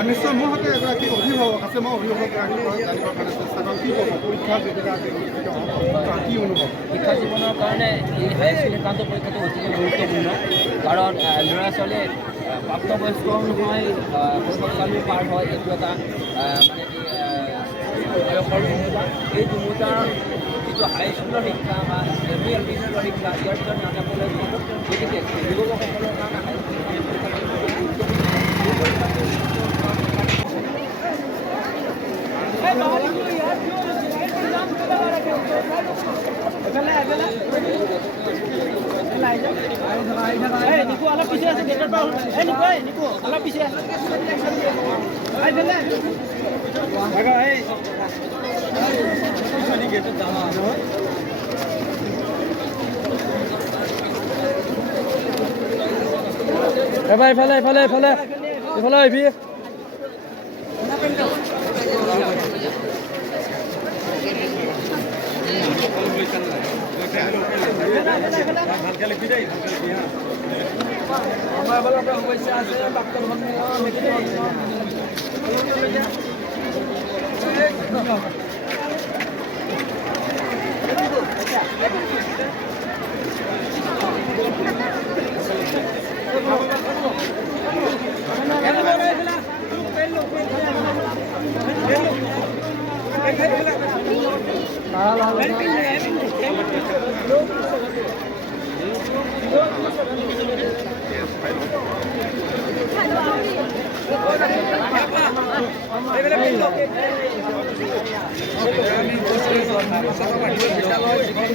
নিশ্চয় মোৰ হাতে এগৰাকী অভিভাৱক আছে মই অভিভাৱকগৰাকীৰ পৰা জানিবৰ কাৰণে চেষ্টা কৰিম কি ক'ব পৰীক্ষা যেতিয়া কি অনুভৱ শিক্ষা জীৱনৰ কাৰণে এই হাই স্কুল শিক্ষান্ত পৰীক্ষাটো অতিকৈ গুৰুত্বপূৰ্ণ কাৰণ ল'ৰা ছোৱালীয়ে প্ৰাপ্তবয়স্কও নহয় শৈশৱকালো পাৰ হয় এইটো এটা মানে বয়সৰ ভূমিকা এই ভূমিকাৰ যিটো হাই স্কুলৰ শিক্ষা বা এল পি স্কুলৰ শিক্ষা ইয়াৰ ভিতৰত নানা কলেজ গতিকে যুৱকসকলৰ কাৰণে হাই নিকু অলপ পিছে আছে গেটৰ পৰা নিকু অলপ পিছে আছে গেটত যাম এইফালে এইফালে এইফালে এইফালে আহিবি সমস্যা আছে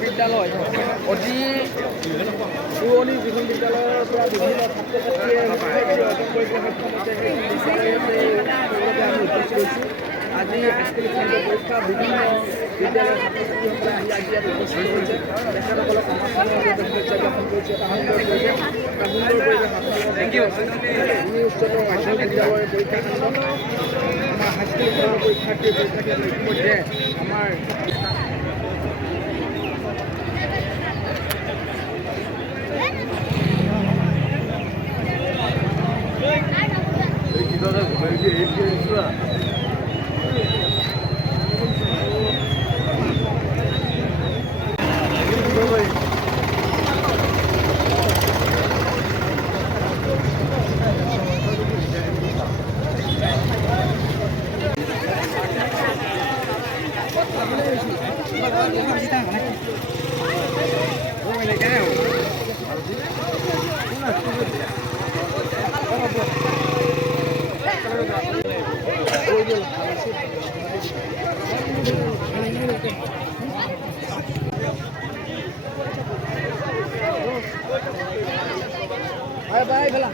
বিদ্যালয় অতি পুৰণি যিখন বিদ্যালয়ৰ পৰা বিভিন্ন ছাত্ৰ ছাত্ৰীয়ে অৰ্জন কৰিবলৈ সক্ষম হৈছে সেই বিদ্যালয়তে আমি উপস্থিত হৈছোঁ আজি হাইস্কুল পৰীক্ষা বিভিন্ন বিদ্যালয়ৰ ছাত্ৰ ছাত্ৰীসকলে আহি আজি ইয়াত উপস্থিত হৈছে তেখেতসকলক সমাজখনৰ শুভেচ্ছা জ্ঞাপন কৰিছে এটা সুন্দৰ পৰিৱেশ উচ্চতৰ মাধ্যমিক বিদ্যালয়ৰ পৰীক্ষা কেন্দ্ৰত আমাৰ হাইস্কুল পৰীক্ষাৰ্থীৰ পৰীক্ষা কেন্দ্ৰ ইতিমধ্যে আমাৰ Bye bye,